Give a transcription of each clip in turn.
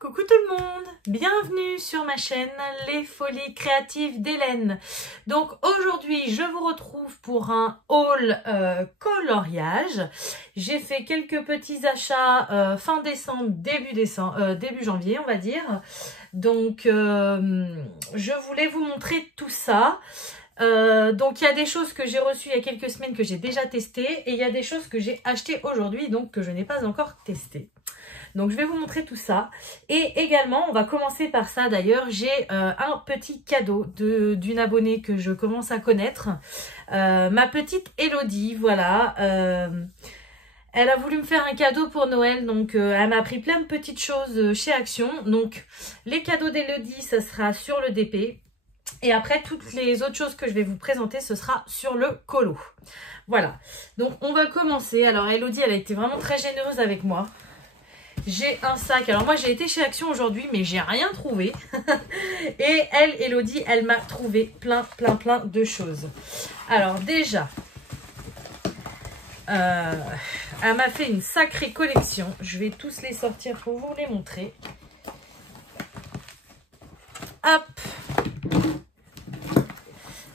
Coucou tout le monde, bienvenue sur ma chaîne Les Folies Créatives d'Hélène. Donc aujourd'hui je vous retrouve pour un haul coloriage. J'ai fait quelques petits achats fin décembre, début janvier on va dire. Donc je voulais vous montrer tout ça. Donc il y a des choses que j'ai reçues il y a quelques semaines que j'ai déjà testées et il y a des choses que j'ai achetées aujourd'hui donc que je n'ai pas encore testées. Donc je vais vous montrer tout ça et également on va commencer par ça d'ailleurs, j'ai un petit cadeau d'une abonnée que je commence à connaître, ma petite Elodie, voilà. Elle a voulu me faire un cadeau pour Noël, donc elle m'a pris plein de petites choses chez Action. Donc les cadeaux d'Elodie ça sera sur le DP. Et après, toutes les autres choses que je vais vous présenter, ce sera sur le colo. Voilà. Donc, on va commencer. Alors, Elodie, elle a été vraiment très généreuse avec moi. J'ai un sac. Alors, moi, j'ai été chez Action aujourd'hui, mais j'ai rien trouvé. Et elle, Elodie, elle m'a trouvé plein de choses. Alors, déjà, elle m'a fait une sacrée collection. Je vais tous les sortir pour vous les montrer. Hop!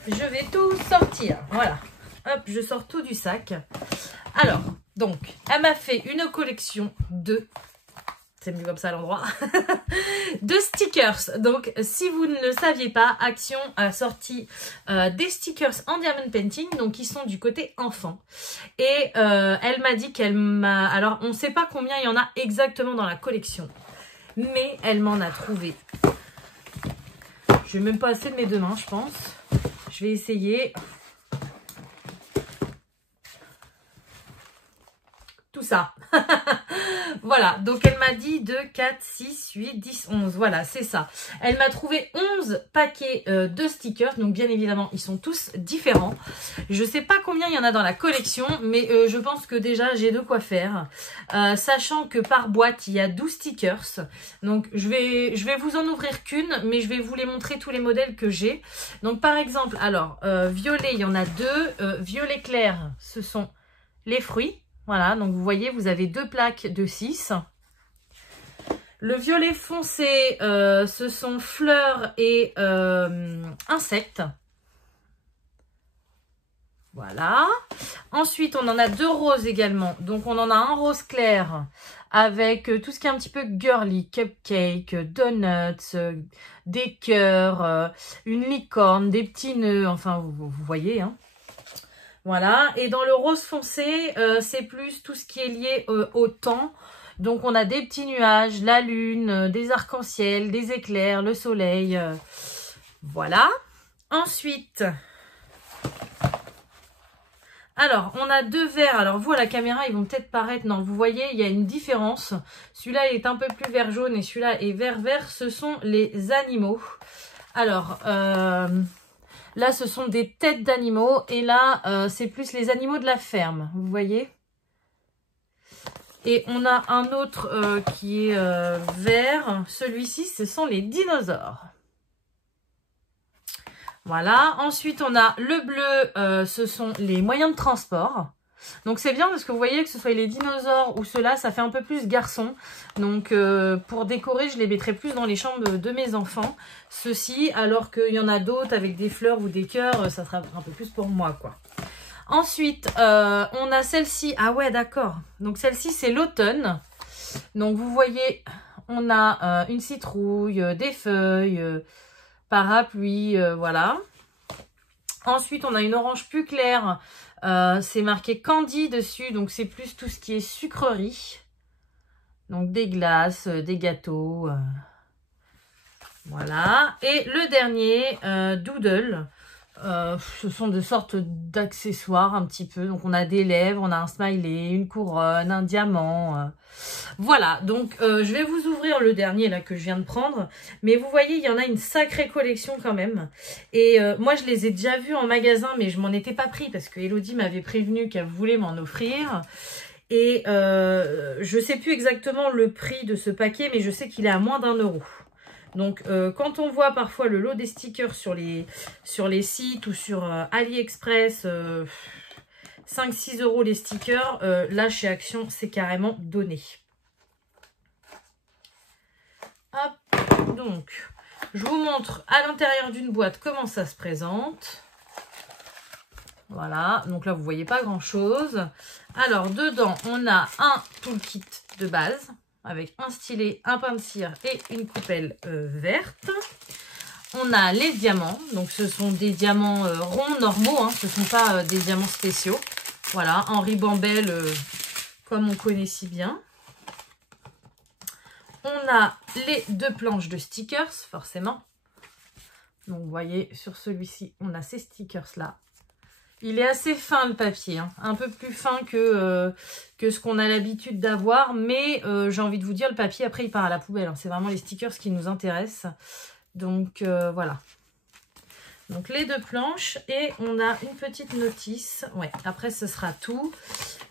Je vais tout sortir, voilà. Hop, je sors tout du sac. Alors, donc, elle m'a fait une collection de... C'est mieux comme ça à l'endroit. De stickers. Donc, si vous ne le saviez pas, Action a sorti des stickers en diamond painting, donc qui sont du côté enfant. Et elle m'a dit qu'elle m'a... Alors, on ne sait pas combien il y en a exactement dans la collection, mais elle m'en a trouvé. Je vais même pas assez de mes deux mains, je pense. Je vais essayer. Tout ça. Voilà, donc elle m'a dit 2, 4, 6, 8, 10, 11. Voilà, c'est ça. Elle m'a trouvé 11 paquets de stickers. Donc bien évidemment, ils sont tous différents. Je sais pas combien il y en a dans la collection, mais je pense que déjà, j'ai de quoi faire. Sachant que par boîte, il y a 12 stickers. Donc je vais vous en ouvrir qu'une, mais je vais vous les montrer tous les modèles que j'ai. Donc par exemple, alors, violet, il y en a deux. Violet clair, ce sont les fruits. Voilà, donc vous voyez, vous avez deux plaques de 6. Le violet foncé, ce sont fleurs et insectes. Voilà. Ensuite, on en a deux roses également. Donc, on en a un rose clair avec tout ce qui est un petit peu girly, cupcake, donuts, des cœurs, une licorne, des petits nœuds. Enfin, vous voyez, hein. Voilà, et dans le rose foncé, c'est plus tout ce qui est lié au temps. Donc, on a des petits nuages, la lune, des arcs-en-ciel, des éclairs, le soleil. Voilà. Ensuite, alors, on a deux verts. Alors, vous, à la caméra, ils vont peut-être paraître... Non, vous voyez, il y a une différence. Celui-là est un peu plus vert jaune et celui-là est vert vert. Ce sont les animaux. Alors... Là, ce sont des têtes d'animaux. Et là, c'est plus les animaux de la ferme. Vous voyez? Et on a un autre qui est vert. Celui-ci, ce sont les dinosaures. Voilà. Ensuite, on a le bleu. Ce sont les moyens de transport. Donc, c'est bien parce que vous voyez que ce soit les dinosaures ou ceux-là, ça fait un peu plus garçon. Donc, pour décorer, je les mettrai plus dans les chambres de mes enfants. Ceux-ci, alors qu'il y en a d'autres avec des fleurs ou des cœurs, ça sera un peu plus pour moi, quoi. Ensuite, on a celle-ci. Ah ouais, d'accord. Donc, celle-ci, c'est l'automne. Donc, vous voyez, on a une citrouille, des feuilles, parapluie, voilà. Ensuite, on a une orange plus claire. C'est marqué Candy dessus, donc c'est plus tout ce qui est sucrerie. Donc des glaces, des gâteaux. Voilà. Et le dernier, Doodle. Ce sont des sortes d'accessoires un petit peu. Donc on a des lèvres, on a un smiley, une couronne, un diamant. Voilà, donc je vais vous ouvrir le dernier là que je viens de prendre. Mais vous voyez, il y en a une sacrée collection quand même. Et moi je les ai déjà vus en magasin, mais je m'en étais pas pris parce que Elodie m'avait prévenu qu'elle voulait m'en offrir. Et je sais plus exactement le prix de ce paquet, mais je sais qu'il est à moins d'1 €. Donc, quand on voit parfois le lot des stickers sur les sites ou sur AliExpress, 5-6 € les stickers, là, chez Action, c'est carrément donné. Hop, donc, je vous montre à l'intérieur d'une boîte comment ça se présente. Voilà, donc là, vous voyez pas grand-chose. Alors, dedans, on a un toolkit de base avec un stylet, un pain de cire et une coupelle verte. On a les diamants, donc ce sont des diamants ronds normaux, hein, ce ne sont pas des diamants spéciaux. Voilà, en ribambelle comme on connaît si bien. On a les 2 planches de stickers, forcément. Donc vous voyez, sur celui-ci, on a ces stickers-là. Il est assez fin le papier, hein, un peu plus fin que ce qu'on a l'habitude d'avoir. Mais j'ai envie de vous dire, le papier, après, il part à la poubelle. Hein, c'est vraiment les stickers qui nous intéressent. Donc voilà. Donc les 2 planches et on a une petite notice. Ouais, après ce sera tout.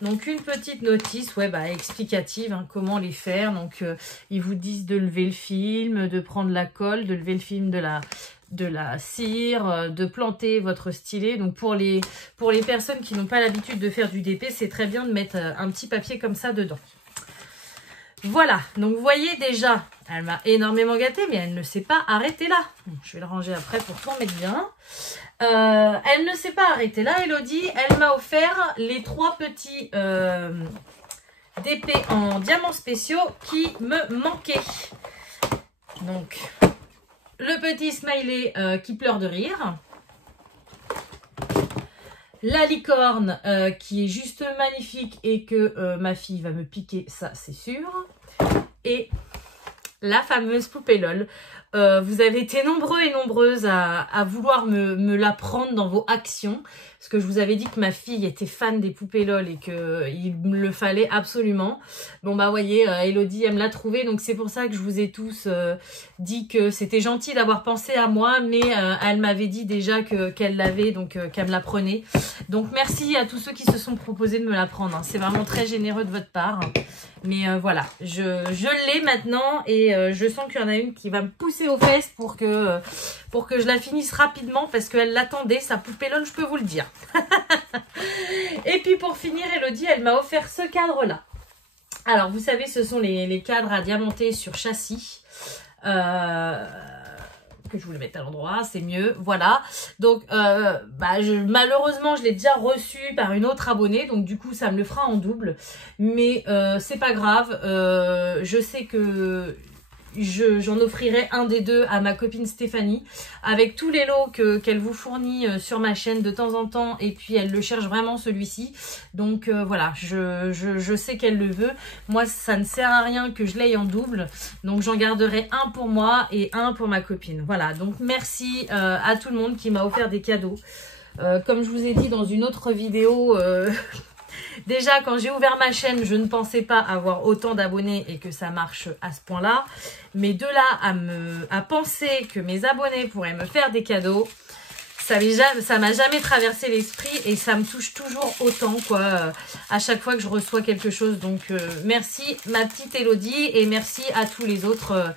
Donc une petite notice, ouais, bah, explicative, hein, comment les faire. Donc ils vous disent de lever le film, de prendre la colle, de lever le film de la cire, de planter votre stylet. Donc pour les personnes qui n'ont pas l'habitude de faire du DP, c'est très bien de mettre un petit papier comme ça dedans. Voilà, donc vous voyez déjà, elle m'a énormément gâtée, mais elle ne s'est pas arrêtée là. Bon, je vais le ranger après pour tout remettre bien. Elle ne s'est pas arrêtée là, Elodie. Elle m'a offert les 3 petits DP en diamants spéciaux qui me manquaient. Donc, le petit smiley qui pleure de rire. La licorne qui est juste magnifique et que ma fille va me piquer, ça c'est sûr. Et la fameuse poupée LOL. Vous avez été nombreux et nombreuses à vouloir me la prendre dans vos actions. Parce que je vous avais dit que ma fille était fan des poupées LOL et qu'il me le fallait absolument. Bon bah voyez, Elodie elle me l'a trouvé. Donc c'est pour ça que je vous ai tous dit que c'était gentil d'avoir pensé à moi. Mais elle m'avait dit déjà qu'elle l'avait, donc qu'elle me la prenait. Donc merci à tous ceux qui se sont proposés de me la prendre. Hein. C'est vraiment très généreux de votre part. Mais voilà, je l'ai maintenant et je sens qu'il y en a une qui va me pousser aux fesses pour que je la finisse rapidement parce qu'elle l'attendait, sa poupée LOL, je peux vous le dire. Et puis pour finir, Elodie, elle m'a offert ce cadre-là. Alors, vous savez, ce sont les cadres à diamanter sur châssis. Que je vous le mette à l'endroit, c'est mieux, voilà. Donc malheureusement je l'ai déjà reçu par une autre abonnée, donc du coup ça me le fera en double, mais c'est pas grave. Je sais que j'en offrirai un des 2 à ma copine Stéphanie avec tous les lots qu'elle vous fournit sur ma chaîne de temps en temps, et puis elle le cherche vraiment celui-ci, donc voilà, je sais qu'elle le veut. Moi ça ne sert à rien que je l'aie en double, donc j'en garderai un pour moi et un pour ma copine. Voilà, donc merci à tout le monde qui m'a offert des cadeaux. Comme je vous ai dit dans une autre vidéo, déjà, quand j'ai ouvert ma chaîne, je ne pensais pas avoir autant d'abonnés et que ça marche à ce point-là. Mais de là à penser que mes abonnés pourraient me faire des cadeaux, ça m'a jamais traversé l'esprit et ça me touche toujours autant, quoi, à chaque fois que je reçois quelque chose. Donc, merci ma petite Elodie et merci à tous les autres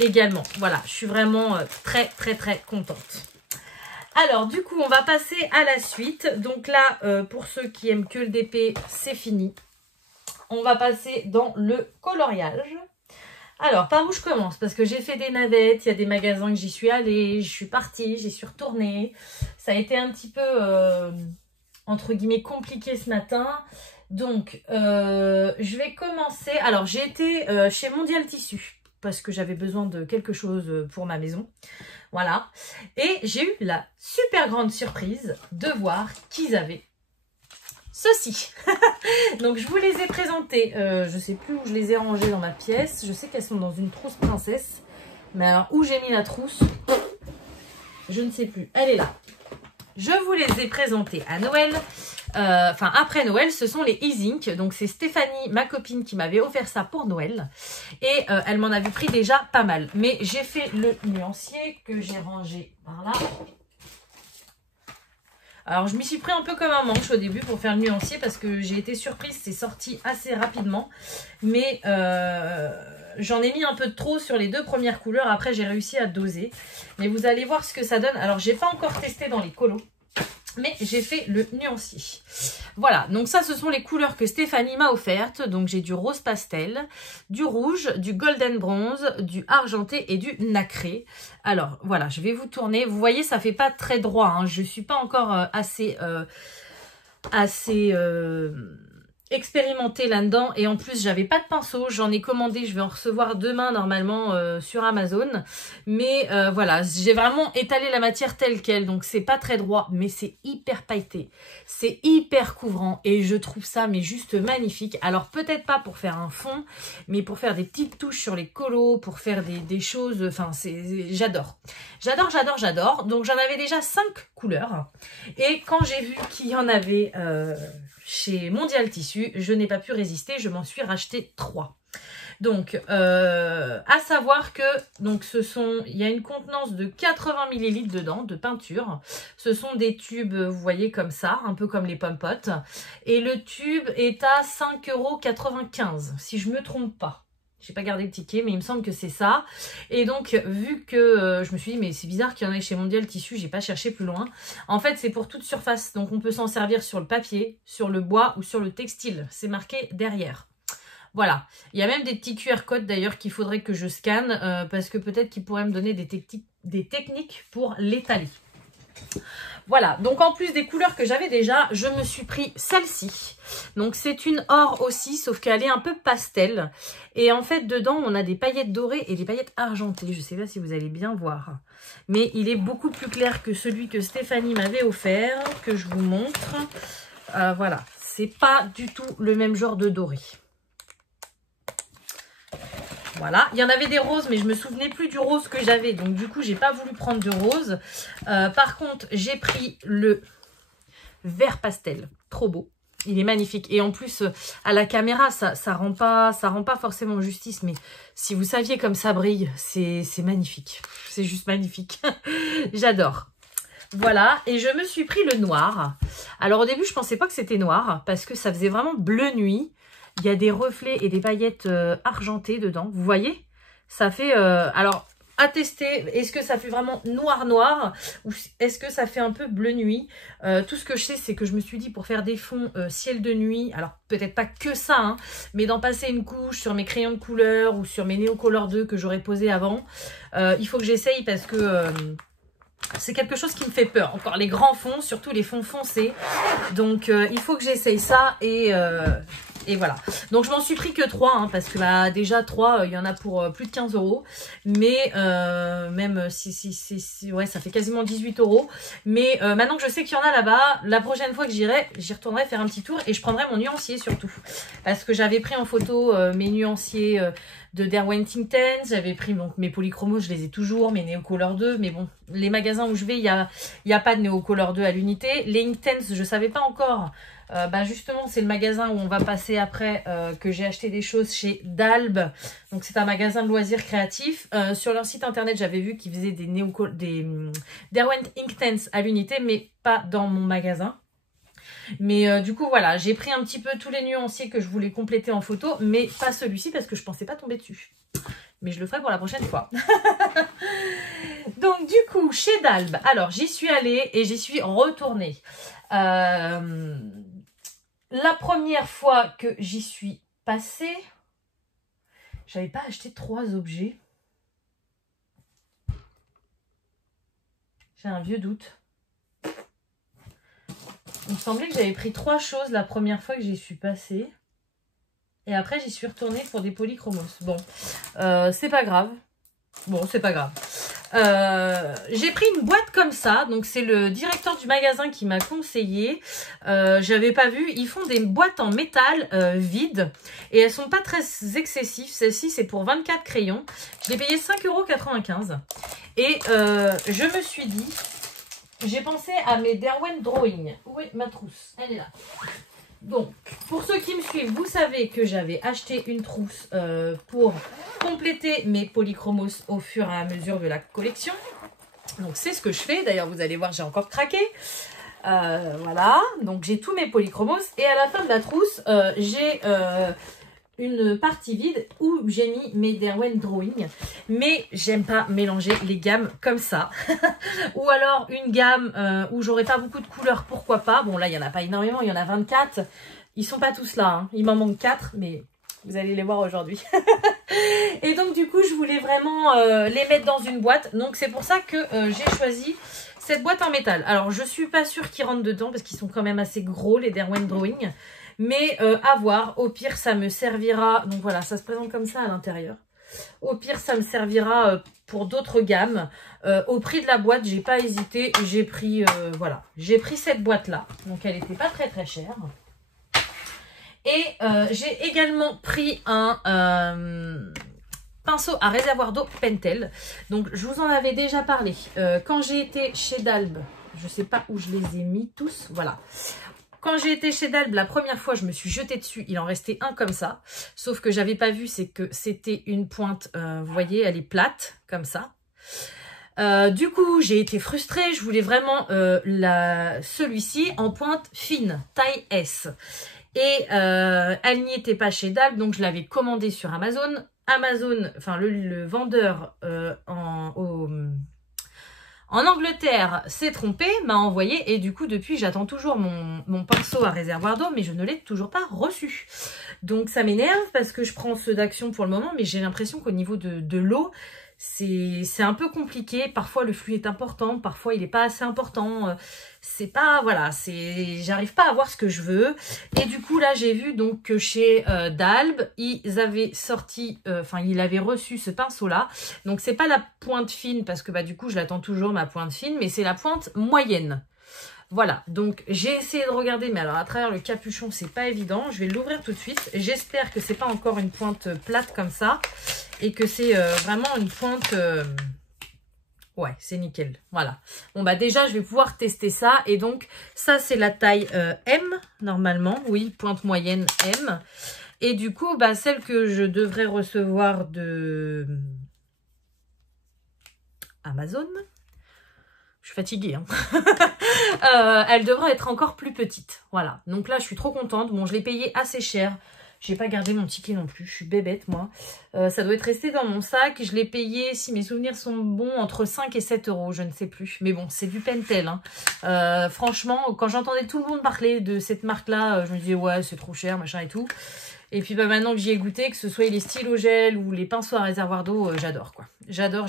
également. Voilà, je suis vraiment très, très, très contente. Alors, du coup, on va passer à la suite. Donc là, pour ceux qui aiment que le DP, c'est fini. On va passer dans le coloriage. Alors, par où je commence? Parce que j'ai fait des navettes, il y a des magasins que j'y suis allée, je suis partie, j'y suis retournée. Ça a été un petit peu, entre guillemets, compliqué ce matin. Donc, je vais commencer. Alors, j'ai été chez Mondial Tissu parce que j'avais besoin de quelque chose pour ma maison. Voilà. Et j'ai eu la super grande surprise de voir qu'ils avaient ceci. Donc, je vous les ai présentés. Je ne sais plus où je les ai rangées dans ma pièce. Je sais qu'elles sont dans une trousse princesse. Mais alors, où j'ai mis la trousse, je ne sais plus. Elle est là. Je vous les ai présentés à Noël. Enfin, après Noël, ce sont les Easink. Donc, c'est Stéphanie, ma copine, qui m'avait offert ça pour Noël. Et elle m'en avait pris déjà pas mal. Mais j'ai fait le nuancier que j'ai rangé par là. Alors, je m'y suis pris un peu comme un manche au début pour faire le nuancier parce que j'ai été surprise. C'est sorti assez rapidement. Mais j'en ai mis un peu de trop sur les 2 premières couleurs. Après, j'ai réussi à doser. Mais vous allez voir ce que ça donne. Alors, j'ai pas encore testé dans les colos. Mais j'ai fait le nuancier. Voilà, donc ça, ce sont les couleurs que Stéphanie m'a offertes. Donc j'ai du rose pastel, du rouge, du golden bronze, du argenté et du nacré. Alors voilà, je vais vous tourner. Vous voyez, ça fait pas très droit, hein. Je suis pas encore assez expérimenté là-dedans, et en plus j'avais pas de pinceau, j'en ai commandé, je vais en recevoir demain normalement sur Amazon, mais voilà, j'ai vraiment étalé la matière telle quelle, donc c'est pas très droit, mais c'est hyper pailleté, c'est hyper couvrant, et je trouve ça mais juste magnifique. Alors peut-être pas pour faire un fond, mais pour faire des petites touches sur les colos, pour faire des choses, enfin j'adore, j'adore. Donc j'en avais déjà 5 couleurs, et quand j'ai vu qu'il y en avait chez Mondial Tissu, je n'ai pas pu résister, je m'en suis racheté 3. Donc, à savoir que donc il y a une contenance de 80 ml dedans, de peinture. Ce sont des tubes, vous voyez, comme ça, un peu comme les pommes-potes. Et le tube est à 5,95 €, si je ne me trompe pas. J'ai pas gardé le ticket, mais il me semble que c'est ça. Et donc, vu que je me suis dit, mais c'est bizarre qu'il y en ait chez Mondial Tissu, j'ai pas cherché plus loin. En fait, c'est pour toute surface. Donc, on peut s'en servir sur le papier, sur le bois ou sur le textile. C'est marqué derrière. Voilà. Il y a même des petits QR codes d'ailleurs qu'il faudrait que je scanne parce que peut-être qu'ils pourraient me donner des techniques pour l'étaler. Voilà, donc en plus des couleurs que j'avais déjà, je me suis pris celle-ci. Donc c'est une or aussi, sauf qu'elle est un peu pastel. Et en fait, dedans, on a des paillettes dorées et des paillettes argentées. Je ne sais pas si vous allez bien voir. Mais il est beaucoup plus clair que celui que Stéphanie m'avait offert, que je vous montre. Voilà, c'est pas du tout le même genre de doré. Voilà, il y en avait des roses, mais je me souvenais plus du rose que j'avais. Donc du coup, j'ai pas voulu prendre de rose. Par contre, j'ai pris le vert pastel. Trop beau. Il est magnifique. Et en plus, à la caméra, ça rend pas forcément justice. Mais si vous saviez comme ça brille, c'est magnifique. C'est juste magnifique. J'adore. Voilà, et je me suis pris le noir. Alors au début, je pensais pas que c'était noir, parce que ça faisait vraiment bleu nuit. Il y a des reflets et des paillettes argentées dedans. Vous voyez? Ça fait... alors, à tester. Est-ce que ça fait vraiment noir ou est-ce que ça fait un peu bleu nuit? Tout ce que je sais, c'est que je me suis dit pour faire des fonds ciel de nuit, alors peut-être pas que ça, hein, mais d'en passer une couche sur mes crayons de couleur ou sur mes Neocolor 2 que j'aurais posé avant. Il faut que j'essaye parce que... c'est quelque chose qui me fait peur. Encore les grands fonds, surtout les fonds foncés. Donc, il faut que j'essaye ça et voilà. Donc, je m'en suis pris que 3, hein, parce que bah, déjà 3, il y en a pour plus de 15 €. Mais même si ouais, ça fait quasiment 18 €. Mais maintenant que je sais qu'il y en a là-bas, la prochaine fois que j'irai, j'y retournerai faire un petit tour et je prendrai mon nuancier surtout. Parce que j'avais pris en photo mes nuanciers de Derwent Inktense. J'avais pris donc mes polychromos, je les ai toujours, mes Neocolor 2. Mais bon, les magasins où je vais, il y a pas de Neocolor 2 à l'unité. Les Inktense, je savais pas encore. Bah justement, c'est le magasin où on va passer après, que j'ai acheté des choses chez Dalb. Donc c'est un magasin de loisirs créatifs. Sur leur site internet, j'avais vu qu'ils faisaient des Derwent Inktense à l'unité, mais pas dans mon magasin. Mais du coup, voilà, j'ai pris un petit peu tous les nuanciers que je voulais compléter en photo, mais pas celui-ci parce que je pensais pas tomber dessus. Mais je le ferai pour la prochaine fois. Donc, du coup, chez Dalb, alors j'y suis allée et j'y suis retournée. La première fois que j'y suis passée, j'avais pas acheté 3 objets. J'ai un vieux doute. Il me semblait que j'avais pris 3 choses la première fois que j'y suis passée. Et après, j'y suis retournée pour des polychromos. Bon, c'est pas grave. Bon, c'est pas grave. J'ai pris une boîte comme ça. Donc, c'est le directeur du magasin qui m'a conseillé. J'avais pas vu. Ils font des boîtes en métal vides. Et elles sont pas très excessives. Celle-ci, c'est pour 24 crayons. Je l'ai payé 5,95 €. Et je me suis dit... J'ai pensé à mes Derwent Drawing. Où est ma trousse? Elle est là. Donc, pour ceux qui me suivent, vous savez que j'avais acheté une trousse pour compléter mes polychromos au fur et à mesure de la collection. Donc, c'est ce que je fais. D'ailleurs, vous allez voir, j'ai encore craqué. Voilà. Donc, j'ai tous mes polychromos. Et à la fin de la trousse, j'ai une partie vide où j'ai mis mes Derwent Drawing. Mais j'aime pas mélanger les gammes comme ça. Ou alors une gamme où j'aurai pas beaucoup de couleurs, pourquoi pas. Bon là, il n'y en a pas énormément, il y en a 24. Ils sont pas tous là, hein. Il m'en manque 4, mais vous allez les voir aujourd'hui. Et donc du coup, je voulais vraiment les mettre dans une boîte. Donc c'est pour ça que j'ai choisi cette boîte en métal. Alors je suis pas sûre qu'ils rentrent dedans parce qu'ils sont quand même assez gros, les Derwent Drawing. Mais à voir, au pire ça me servira, donc voilà, ça se présente comme ça à l'intérieur. Au pire ça me servira pour d'autres gammes. Au prix de la boîte, j'ai pas hésité, j'ai pris, voilà, j'ai pris cette boîte là. Donc elle était pas très chère. Et j'ai également pris un pinceau à réservoir d'eau Pentel. Donc je vous en avais déjà parlé. Quand j'ai été chez Dalb, je sais pas où je les ai mis tous, voilà. Quand j'ai été chez Dalb, la première fois, je me suis jetée dessus. Il en restait un comme ça. Sauf que j'avais pas vu, c'est que c'était une pointe, vous voyez, elle est plate, comme ça. Du coup, j'ai été frustrée. Je voulais vraiment celui-ci en pointe fine, taille S. Et elle n'y était pas chez Dalb, donc je l'avais commandé sur Amazon. Amazon, enfin le vendeur en Angleterre s'est trompé, m'a envoyé et du coup depuis j'attends toujours mon pinceau à réservoir d'eau mais je ne l'ai toujours pas reçu. Donc ça m'énerve parce que je prends ceux d'Action pour le moment mais j'ai l'impression qu'au niveau de l'eau c'est un peu compliqué. Parfois le flux est important, parfois il n'est pas assez important. C'est pas, voilà, j'arrive pas à voir ce que je veux. Et du coup là j'ai vu donc que chez Dalb, ils avaient sorti, ils avaient reçu ce pinceau là. Donc c'est pas la pointe fine parce que bah du coup je l'attends toujours ma pointe fine, mais c'est la pointe moyenne. Voilà, donc j'ai essayé de regarder, mais alors à travers le capuchon, c'est pas évident. Je vais l'ouvrir tout de suite. J'espère que c'est pas encore une pointe plate comme ça et que c'est vraiment une pointe... Ouais, c'est nickel. Voilà. Bon, bah déjà, je vais pouvoir tester ça. Et donc, ça, c'est la taille M, normalement. Oui, pointe moyenne M. Et du coup, bah, celle que je devrais recevoir de Amazon... Je suis fatiguée, hein. Elle devrait être encore plus petite. Voilà. Donc là, je suis trop contente. Bon, je l'ai payé assez cher. J'ai pas gardé mon ticket non plus. Je suis bébête, moi. Ça doit être resté dans mon sac. Je l'ai payé, si mes souvenirs sont bons, entre 5 et 7 euros. Je ne sais plus. Mais bon, c'est du Pentel. Hein. Franchement, quand j'entendais tout le monde parler de cette marque-là, je me disais, ouais, c'est trop cher, machin et tout. Et puis bah, maintenant que j'y ai goûté, que ce soit les stylos gel ou les pinceaux à réservoir d'eau, j'adore quoi. J'adore.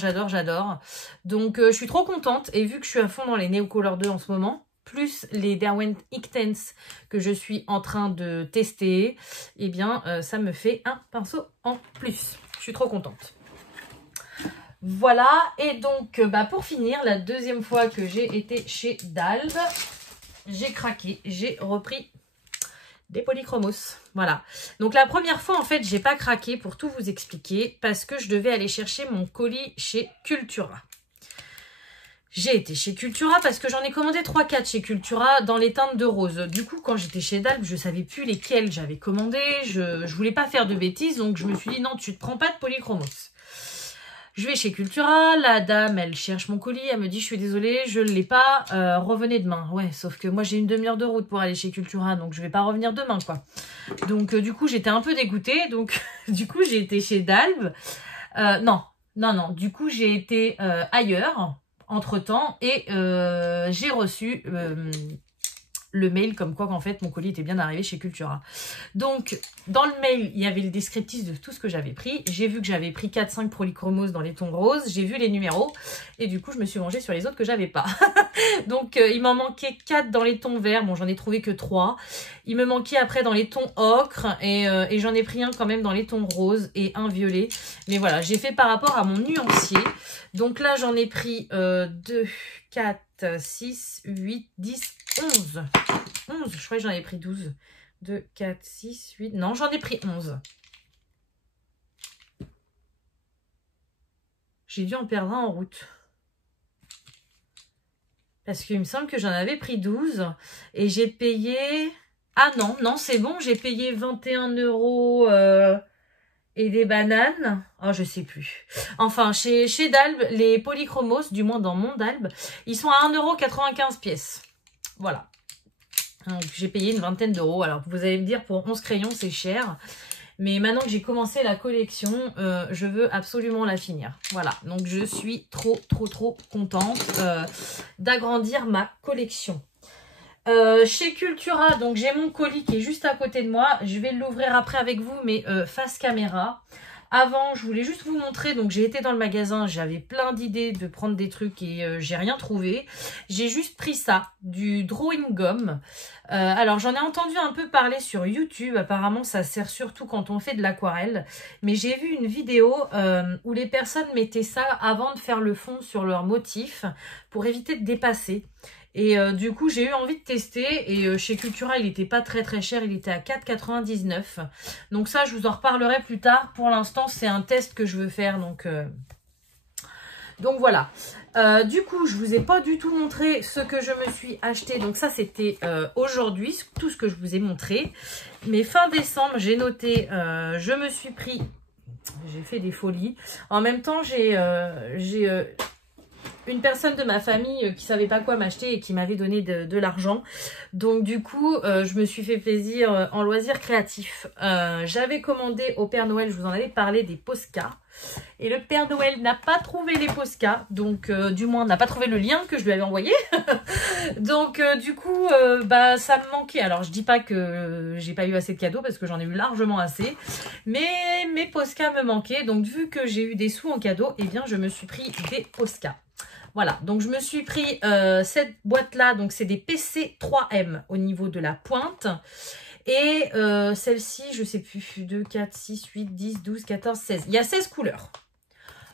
Donc je suis trop contente et vu que je suis à fond dans les Neocolor 2 en ce moment, plus les Derwent Inktense que je suis en train de tester, eh bien ça me fait un pinceau en plus. Je suis trop contente. Voilà, et donc bah, pour finir, la deuxième fois que j'ai été chez Dalb, j'ai craqué, j'ai repris des polychromos. Voilà. Donc la première fois, en fait, j'ai pas craqué pour tout vous expliquer parce que je devais aller chercher mon colis chez Cultura. J'ai été chez Cultura parce que j'en ai commandé 3-4 chez Cultura dans les teintes de rose. Du coup, quand j'étais chez Dalb, je savais plus lesquelles j'avais commandé. Je voulais pas faire de bêtises, donc je me suis dit non, tu te prends pas de polychromos. Je vais chez Cultura, la dame, elle cherche mon colis, elle me dit, je suis désolée, je ne l'ai pas, revenez demain. Ouais, sauf que moi, j'ai une demi-heure de route pour aller chez Cultura, donc je vais pas revenir demain, quoi. Donc, du coup, j'étais un peu dégoûtée, donc, du coup, j'ai été chez Dalb. Non, du coup, j'ai été ailleurs, entre-temps, et j'ai reçu... le mail comme quoi qu'en fait mon colis était bien arrivé chez Cultura. Donc dans le mail il y avait le descriptif de tout ce que j'avais pris. J'ai vu que j'avais pris 4-5 polychromos dans les tons roses, j'ai vu les numéros et du coup je me suis vengée sur les autres que j'avais pas. Donc il m'en manquait 4 dans les tons verts, bon j'en ai trouvé que 3. Il me manquait après dans les tons ocre et j'en ai pris un quand même dans les tons roses et un violet. Mais voilà, j'ai fait par rapport à mon nuancier. Donc là j'en ai pris 2, 4, 6, 8, 10, 11. 11, je crois que j'en ai pris 12. 2, 4, 6, 8. Non, j'en ai pris 11. J'ai dû en perdre un en route. Parce qu'il me semble que j'en avais pris 12. Et j'ai payé... Ah non, c'est bon. J'ai payé 21 euros et des bananes. Oh, je sais plus. Enfin, chez Dalb, les polychromos, du moins dans mon Dalb, ils sont à 1,95 € pièce. Voilà. Donc j'ai payé une vingtaine d'euros. Alors vous allez me dire pour 11 crayons c'est cher. Mais maintenant que j'ai commencé la collection, je veux absolument la finir. Voilà, donc je suis trop contente d'agrandir ma collection. Chez Cultura, donc j'ai mon colis qui est juste à côté de moi. Je vais l'ouvrir après avec vous, mais face caméra. Avant, je voulais juste vous montrer, donc j'ai été dans le magasin, j'avais plein d'idées de prendre des trucs et j'ai rien trouvé. J'ai juste pris ça, du drawing gum. Alors j'en ai entendu un peu parler sur YouTube, apparemment ça sert surtout quand on fait de l'aquarelle. Mais j'ai vu une vidéo où les personnes mettaient ça avant de faire le fond sur leur motif pour éviter de dépasser. Et du coup, j'ai eu envie de tester et chez Cultura, il n'était pas très cher, il était à 4,99 €. Donc ça, je vous en reparlerai plus tard. Pour l'instant, c'est un test que je veux faire, donc voilà. Du coup, je vous ai pas du tout montré ce que je me suis acheté. Donc ça, c'était aujourd'hui, tout ce que je vous ai montré. Mais fin décembre, j'ai noté, je me suis pris, j'ai fait des folies. En même temps, j'ai une personne de ma famille qui savait pas quoi m'acheter et qui m'avait donné de l'argent. Donc du coup, je me suis fait plaisir en loisirs créatifs. J'avais commandé au Père Noël, je vous en avais parlé, des Posca. Et le Père Noël n'a pas trouvé les Posca. Donc du moins, n'a pas trouvé le lien que je lui avais envoyé. Donc du coup, bah ça me manquait. Alors je dis pas que j'ai pas eu assez de cadeaux parce que j'en ai eu largement assez. Mais mes Posca me manquaient. Donc vu que j'ai eu des sous en cadeau, eh bien je me suis pris des Posca. Voilà, donc je me suis pris cette boîte-là, donc c'est des PC 3M au niveau de la pointe. Et celle-ci, je sais plus, 2, 4, 6, 8, 10, 12, 14, 16. Il y a 16 couleurs.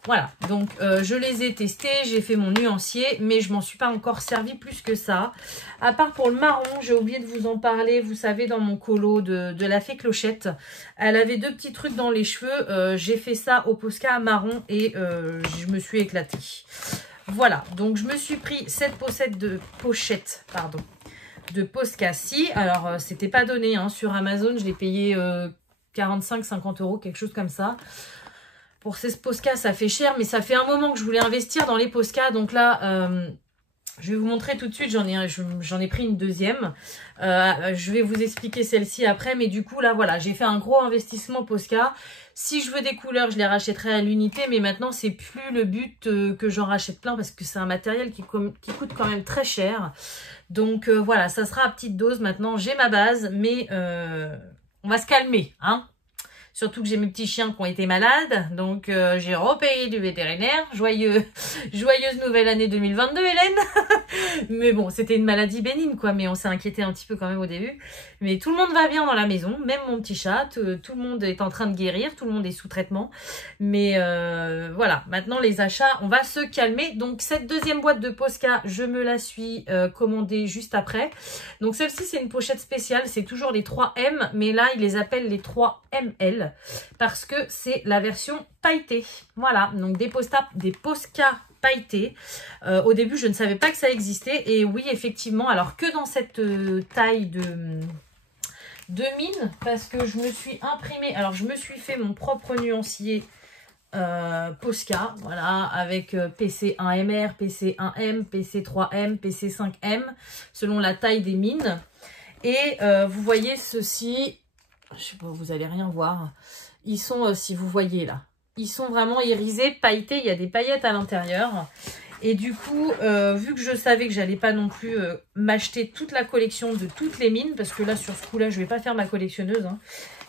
Voilà, donc je les ai testées, j'ai fait mon nuancier, mais je m'en suis pas encore servi plus que ça. À part pour le marron, j'ai oublié de vous en parler, vous savez, dans mon colo de la fée Clochette. Elle avait 2 petits trucs dans les cheveux, j'ai fait ça au Posca marron et je me suis éclatée. Voilà, donc je me suis pris cette pochette de Posca-ci. Alors, c'était pas donné hein, sur Amazon, je l'ai payé 45-50 €, quelque chose comme ça. Pour ces Posca, ça fait cher, mais ça fait un moment que je voulais investir dans les Posca. Donc là, je vais vous montrer tout de suite, j'en ai pris une deuxième. Je vais vous expliquer celle-ci après, mais du coup, là, voilà, j'ai fait un gros investissement Posca. Si je veux des couleurs, je les rachèterai à l'unité, mais maintenant, c'est plus le but que j'en rachète plein parce que c'est un matériel qui coûte quand même très cher. Donc voilà, ça sera à petite dose. Maintenant, j'ai ma base, mais on va se calmer, hein. Surtout que j'ai mes petits chiens qui ont été malades. Donc, j'ai repayé du vétérinaire. Joyeuse nouvelle année 2022, Hélène. Mais bon, c'était une maladie bénigne, quoi. Mais on s'est inquiété un petit peu quand même au début. Mais tout le monde va bien dans la maison. Même mon petit chat. Tout le monde est en train de guérir. Tout le monde est sous traitement. Mais voilà. Maintenant, les achats, on va se calmer. Donc, cette deuxième boîte de Posca, je me la suis commandée juste après. Donc, celle-ci, c'est une pochette spéciale. C'est toujours les 3M. Mais là, ils les appellent les 3ML. Parce que c'est la version pailletée. Voilà, donc des Posca pailletés. Au début, je ne savais pas que ça existait. Et oui, effectivement, alors que dans cette taille de mine, parce que je me suis imprimée, alors je me suis fait mon propre nuancier Posca, voilà, avec PC1MR, PC1M, PC3M, PC5M, selon la taille des mines. Et vous voyez ceci... Je sais pas, vous allez rien voir. Ils sont, si vous voyez là, ils sont vraiment irisés, pailletés. Il y a des paillettes à l'intérieur. Et du coup, vu que je savais que j'allais pas non plus m'acheter toute la collection de toutes les mines, parce que là, sur ce coup-là, je vais pas faire ma collectionneuse. Hein.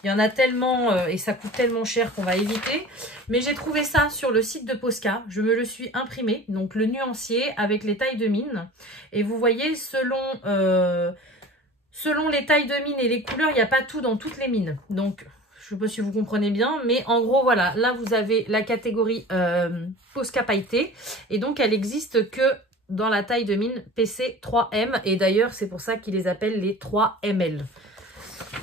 Il y en a tellement et ça coûte tellement cher qu'on va éviter. Mais j'ai trouvé ça sur le site de Posca. Je me le suis imprimé. Donc, le nuancier avec les tailles de mine. Et vous voyez, selon les tailles de mine et les couleurs, il n'y a pas tout dans toutes les mines. Donc, je ne sais pas si vous comprenez bien, mais en gros, voilà. Là, vous avez la catégorie Posca pailleté. Et donc, elle n'existe que dans la taille de mine PC 3M. Et d'ailleurs, c'est pour ça qu'ils les appellent les 3ML.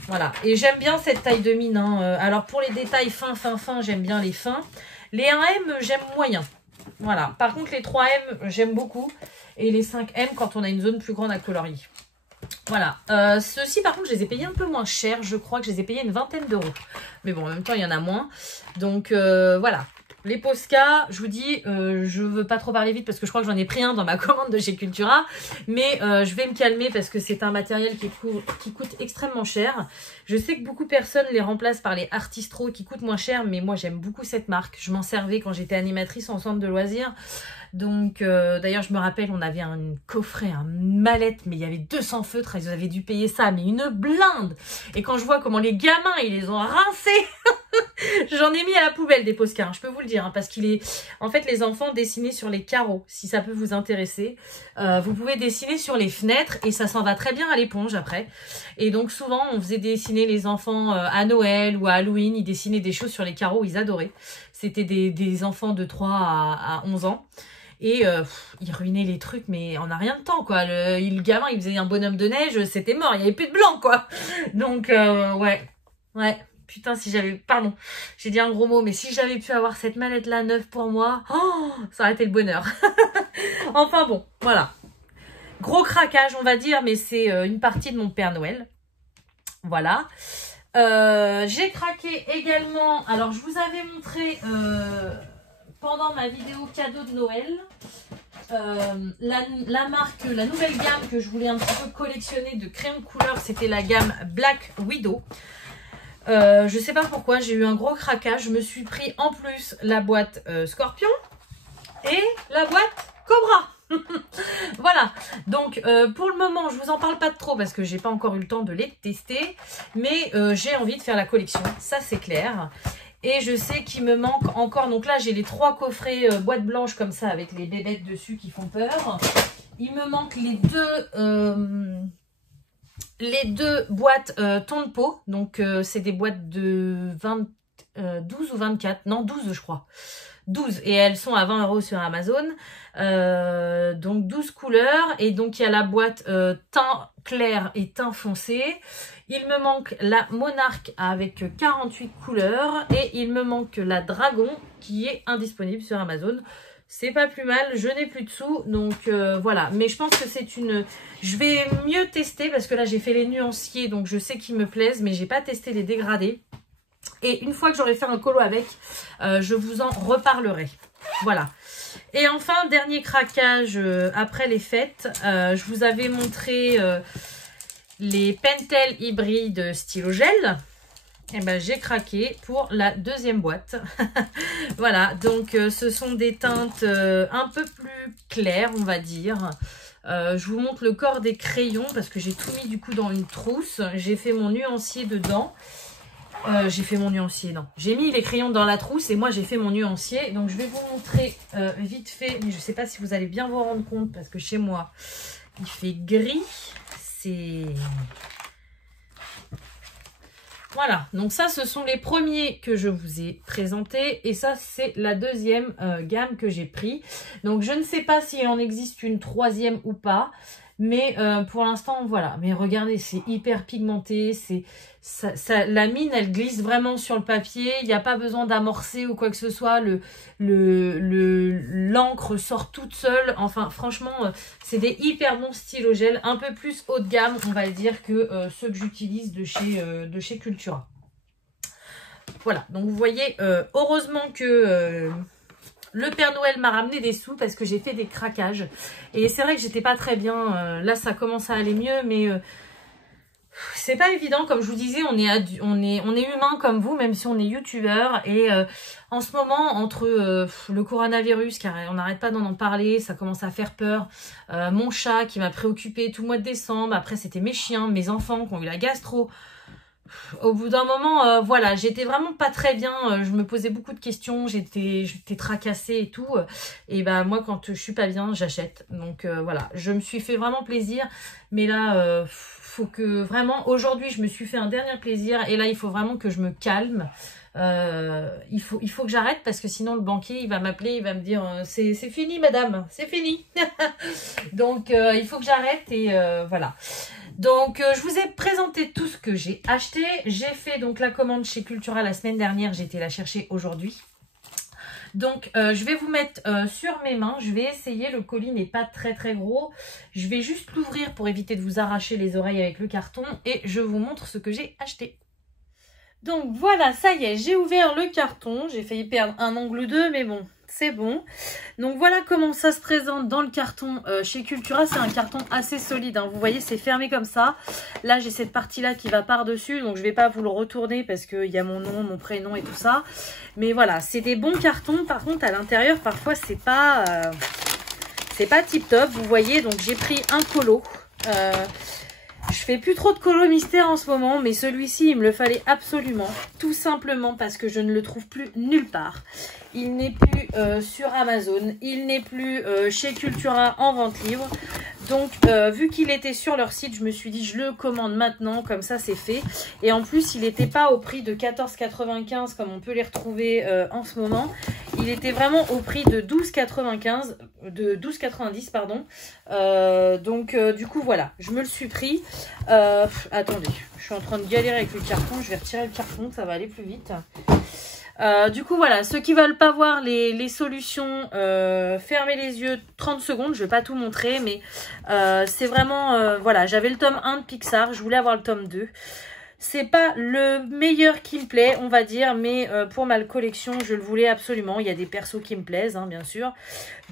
Voilà. Et j'aime bien cette taille de mine. Hein. Alors, pour les détails fins, j'aime bien les fins. Les 1M, j'aime moyen. Voilà. Par contre, les 3M, j'aime beaucoup. Et les 5M, quand on a une zone plus grande à colorier. Voilà, ceux-ci par contre je les ai payés un peu moins cher, je crois que je les ai payés une vingtaine d'euros. Mais bon, en même temps il y en a moins. Donc voilà, les Posca, je vous dis, je veux pas trop parler vite parce que je crois que j'en ai pris un dans ma commande de chez Cultura. Mais je vais me calmer parce que c'est un matériel qui coûte extrêmement cher. Je sais que beaucoup de personnes les remplacent par les Artistro qui coûtent moins cher. Mais moi, j'aime beaucoup cette marque. Je m'en servais quand j'étais animatrice en centre de loisirs. Donc, d'ailleurs, je me rappelle, on avait un coffret, un mallette, mais il y avait 200 feutres. Ils avaient dû payer ça, mais une blinde. Et quand je vois comment les gamins, ils les ont rincés, j'en ai mis à la poubelle des Posca, je peux vous le dire, hein, parce qu'il est... En fait, les enfants dessinaient sur les carreaux, si ça peut vous intéresser. Vous pouvez dessiner sur les fenêtres et ça s'en va très bien à l'éponge après. Et donc, souvent, on faisait dessiner les enfants à Noël ou à Halloween. Ils dessinaient des choses sur les carreaux, ils adoraient. C'était des enfants de 3 à 11 ans. Et il ruinait les trucs, mais en a rien de temps, quoi. Le gamin, il faisait un bonhomme de neige, c'était mort, il n'y avait plus de blanc, quoi. Donc, ouais. Putain, si j'avais... Pardon, j'ai dit un gros mot, mais si j'avais pu avoir cette mallette-là neuve pour moi, oh, ça aurait été le bonheur. Enfin bon, voilà. Gros craquage, on va dire, mais c'est une partie de mon Père Noël. Voilà. J'ai craqué également... Alors, je vous avais montré... pendant ma vidéo cadeau de Noël, la marque, la nouvelle gamme que je voulais un petit peu collectionner de crayons de couleur, c'était la gamme Black Widow. Je sais pas pourquoi, j'ai eu un gros craquage. Je me suis pris en plus la boîte Scorpion et la boîte Cobra. Voilà, donc pour le moment je vous en parle pas trop parce que j'ai pas encore eu le temps de les tester, mais j'ai envie de faire la collection, ça c'est clair. Et je sais qu'il me manque encore, donc là j'ai les 3 coffrets boîte blanche comme ça avec les bébêtes dessus qui font peur. Il me manque les deux boîtes ton de peau, donc c'est des boîtes de 12 ou 24, non 12 je crois. 12 et elles sont à 20 € sur Amazon, donc 12 couleurs. Et donc il y a la boîte teint clair et teint foncé. Il me manque la Monarque avec 48 couleurs et il me manque la Dragon qui est indisponible sur Amazon. C'est pas plus mal, je n'ai plus de sous, donc voilà. Mais je pense que c'est une... Je vais mieux tester parce que là j'ai fait les nuanciers, donc je sais qu'ils me plaisent, mais j'ai pas testé les dégradés. Et une fois que j'aurai fait un colo avec, je vous en reparlerai. Voilà. Et enfin, dernier craquage après les fêtes. Je vous avais montré les Pentel hybrides stylo gel. Et ben j'ai craqué pour la deuxième boîte. Voilà, donc ce sont des teintes un peu plus claires, on va dire. Je vous montre le corps des crayons parce que j'ai tout mis du coup dans une trousse. J'ai fait mon nuancier dedans. J'ai mis les crayons dans la trousse et moi j'ai fait mon nuancier. Donc je vais vous montrer vite fait, mais je ne sais pas si vous allez bien vous rendre compte parce que chez moi il fait gris. C'est... Voilà, donc ça ce sont les premiers que je vous ai présentés et ça c'est la deuxième gamme que j'ai pris. Donc je ne sais pas s'il en existe une troisième ou pas. Mais pour l'instant, voilà. Mais regardez, c'est hyper pigmenté. La mine, elle glisse vraiment sur le papier. Il n'y a pas besoin d'amorcer ou quoi que ce soit. L'encre sort toute seule. Enfin, franchement, c'est des hyper bons stylos gel. Un peu plus haut de gamme, on va dire, que ceux que j'utilise de chez Cultura. Voilà. Donc, vous voyez, heureusement que... le Père Noël m'a ramené des sous parce que j'ai fait des craquages. Et c'est vrai que j'étais pas très bien. Là, ça commence à aller mieux, mais c'est pas évident. Comme je vous disais, on est humain comme vous, même si on est youtubeur. Et en ce moment, entre le coronavirus, car on n'arrête pas d'en parler, ça commence à faire peur. Mon chat qui m'a préoccupée tout le mois de décembre. Après, c'était mes chiens, mes enfants qui ont eu la gastro. Au bout d'un moment, voilà, j'étais vraiment pas très bien, je me posais beaucoup de questions, j'étais tracassée et tout. Et ben moi, quand je suis pas bien, j'achète. Donc voilà, je me suis fait vraiment plaisir. Mais là, faut que vraiment, aujourd'hui, je me suis fait un dernier plaisir. Et là, il faut vraiment que je me calme. Il faut que j'arrête parce que sinon le banquier il va m'appeler, il va me dire c'est fini madame, c'est fini. Donc il faut que j'arrête et voilà. Donc je vous ai présenté tout ce que j'ai acheté. J'ai fait donc la commande chez Cultura la semaine dernière, j'ai été la chercher aujourd'hui. Donc je vais vous mettre sur mes mains, je vais essayer, le colis n'est pas très gros. Je vais juste l'ouvrir pour éviter de vous arracher les oreilles avec le carton et je vous montre ce que j'ai acheté. Donc voilà, ça y est, j'ai ouvert le carton. J'ai failli perdre un ongle ou deux, mais bon, c'est bon. Donc voilà comment ça se présente dans le carton chez Cultura. C'est un carton assez solide, hein. Vous voyez, c'est fermé comme ça. Là, j'ai cette partie-là qui va par-dessus. Donc je ne vais pas vous le retourner parce qu'il y a mon nom, mon prénom et tout ça. Mais voilà, c'est des bons cartons. Par contre, à l'intérieur, parfois, c'est pas tip-top. Vous voyez, donc j'ai pris un colo. Je fais plus trop de colo mystère en ce moment, mais celui-ci, il me le fallait absolument. Tout simplement parce que je ne le trouve plus nulle part. Il n'est plus sur Amazon, il n'est plus chez Cultura en vente libre. Donc, vu qu'il était sur leur site, je me suis dit, je le commande maintenant, comme ça c'est fait. Et en plus, il n'était pas au prix de 14,95 comme on peut les retrouver en ce moment. Il était vraiment au prix de 12,95, de 12,90 pardon. Donc, du coup, voilà, je me le suis pris. Attendez, je suis en train de galérer avec le carton. Je vais retirer le carton, ça va aller plus vite. Du coup, voilà, ceux qui veulent pas voir les solutions, fermez les yeux 30 secondes. Je vais pas tout montrer, mais c'est vraiment, voilà, j'avais le tome 1 de Pixar, je voulais avoir le tome 2. C'est pas le meilleur qui me plaît, on va dire, mais pour ma collection, je le voulais absolument. Il y a des persos qui me plaisent, hein, bien sûr.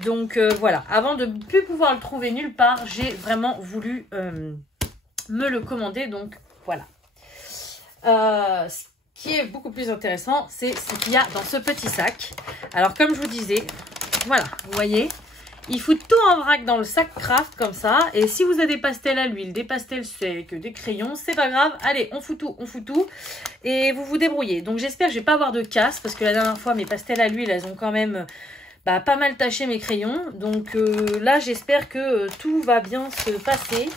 Donc, voilà, avant de ne plus pouvoir le trouver nulle part, j'ai vraiment voulu me le commander, donc voilà. Ce qui est beaucoup plus intéressant, c'est ce qu'il y a dans ce petit sac. Alors, comme je vous disais, voilà, vous voyez, il faut tout en vrac dans le sac craft comme ça. Et si vous avez des pastels à l'huile, des pastels secs, des crayons, c'est pas grave. Allez, on fout tout, on fout tout. Et vous vous débrouillez. Donc j'espère que je vais pas avoir de casse parce que la dernière fois, mes pastels à l'huile, elles ont quand même pas mal taché mes crayons. Donc là, j'espère que tout va bien se passer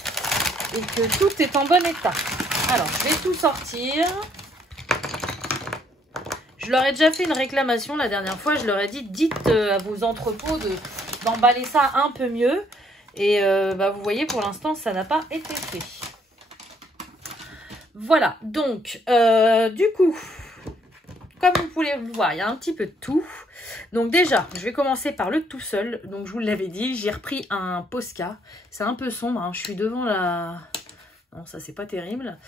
et que tout est en bon état. Alors, je vais tout sortir. Je leur ai déjà fait une réclamation la dernière fois. Je leur ai dit, dites à vos entrepôts d'emballer ça un peu mieux. Et vous voyez, pour l'instant, ça n'a pas été fait. Voilà, donc, du coup, comme vous pouvez le voir, il y a un petit peu de tout. Donc déjà, je vais commencer par le tout seul. Donc, je vous l'avais dit, j'ai repris un Posca. C'est un peu sombre, hein. Je suis devant la... Non, ça, c'est pas terrible.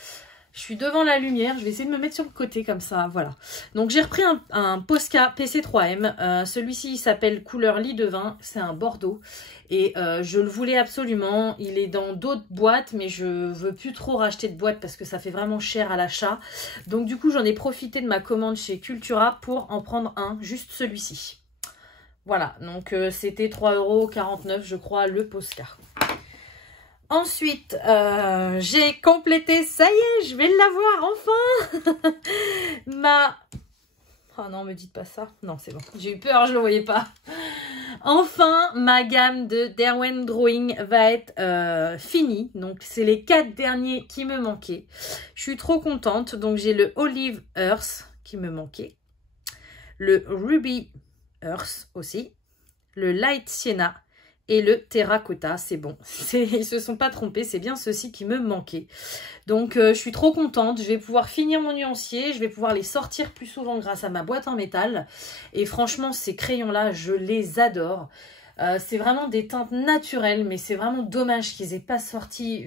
Je suis devant la lumière, je vais essayer de me mettre sur le côté comme ça, voilà. Donc j'ai repris un Posca PC3M, celui-ci il s'appelle couleur lit de vin, c'est un bordeaux. Et je le voulais absolument, il est dans d'autres boîtes, mais je veux plus trop racheter de boîtes parce que ça fait vraiment cher à l'achat. Donc du coup j'en ai profité de ma commande chez Cultura pour en prendre un, juste celui-ci. Voilà, donc c'était 3,49 € je crois le Posca. Ensuite, j'ai complété, ça y est, je vais l'avoir enfin. Oh non, me dites pas ça. Non, c'est bon, j'ai eu peur, je le voyais pas. Enfin, ma gamme de Derwent Drawing va être finie. Donc, c'est les 4 derniers qui me manquaient. Je suis trop contente. Donc, j'ai le Olive Earth qui me manquait. Le Ruby Earth aussi. Le Light Sienna. Et le terracotta, c'est bon. Ils se sont pas trompés, c'est bien ceci qui me manquait. Donc, je suis trop contente. Je vais pouvoir finir mon nuancier. Je vais pouvoir les sortir plus souvent grâce à ma boîte en métal. Et franchement, ces crayons-là, je les adore. C'est vraiment des teintes naturelles, mais c'est vraiment dommage qu'ils aient pas sorti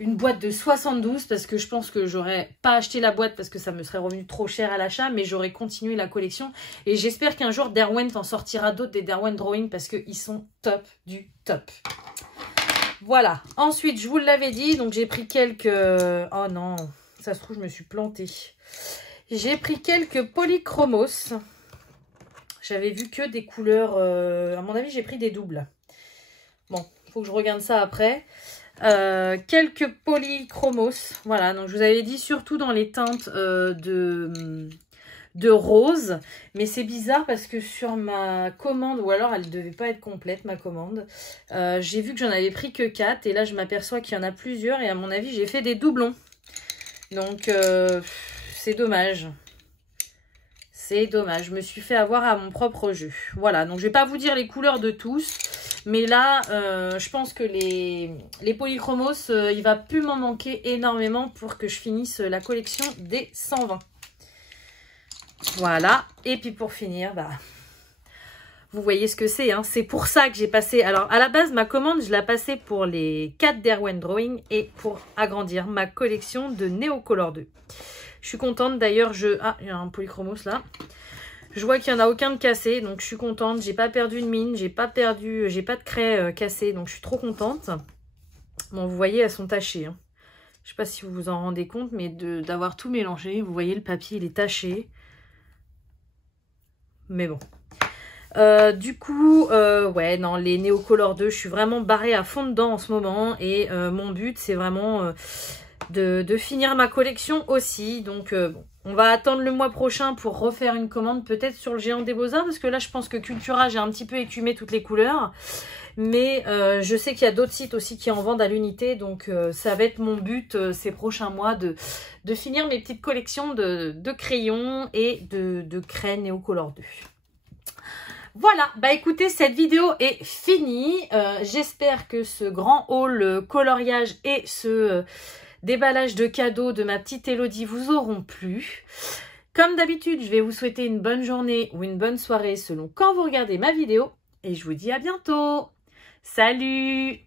une boîte de 72 parce que je pense que j'aurais pas acheté la boîte parce que ça me serait revenu trop cher à l'achat, mais j'aurais continué la collection et j'espère qu'un jour Derwent en sortira d'autres des Derwent Drawing parce qu'ils sont top du top. Voilà, ensuite je vous l'avais dit, donc j'ai pris quelques... Oh non, ça se trouve je me suis plantée. J'ai pris quelques polychromos. J'avais vu que des couleurs, à mon avis j'ai pris des doubles. Bon, faut que je regarde ça après. Quelques polychromos, voilà, donc je vous avais dit surtout dans les teintes de rose, mais c'est bizarre parce que sur ma commande, ou alors elle devait pas être complète ma commande, j'ai vu que j'en avais pris que 4 et là je m'aperçois qu'il y en a plusieurs et à mon avis j'ai fait des doublons, donc c'est dommage. C'est dommage, je me suis fait avoir à mon propre jeu. Voilà, donc je vais pas vous dire les couleurs de tous. Mais là, je pense que les polychromos, il va plus m'en manquer énormément pour que je finisse la collection des 120. Voilà, et puis pour finir, vous voyez ce que c'est, hein. C'est pour ça que j'ai passé... Alors, à la base, ma commande, je l'ai passée pour les 4 d'Erwan Drawing et pour agrandir ma collection de Neocolor 2. Je suis contente, d'ailleurs, Ah, il y a un polychromos là. Je vois qu'il n'y en a aucun de cassé, donc je suis contente. J'ai pas perdu de mine, j'ai pas de craie cassée, donc je suis trop contente. Bon, vous voyez, elles sont tachées, hein. Je sais pas si vous vous en rendez compte, mais d'avoir tout mélangé, vous voyez, le papier, il est taché. Mais bon. Du coup, ouais, non, les Neocolor 2, je suis vraiment barrée à fond dedans en ce moment. Et mon but, c'est vraiment de finir ma collection aussi. Donc, bon, on va attendre le mois prochain pour refaire une commande, peut-être sur le Géant des Beaux-Arts. Parce que là, je pense que Cultura, j'ai un petit peu écumé toutes les couleurs. Mais je sais qu'il y a d'autres sites aussi qui en vendent à l'unité. Donc, ça va être mon but ces prochains mois de finir mes petites collections de crayons et de craies Neocolor 2. Voilà, bah écoutez, cette vidéo est finie. J'espère que ce grand haul coloriage et ce déballage de cadeaux de ma petite Elodie vous auront plu. Comme d'habitude, je vais vous souhaiter une bonne journée ou une bonne soirée selon quand vous regardez ma vidéo. Et je vous dis à bientôt. Salut!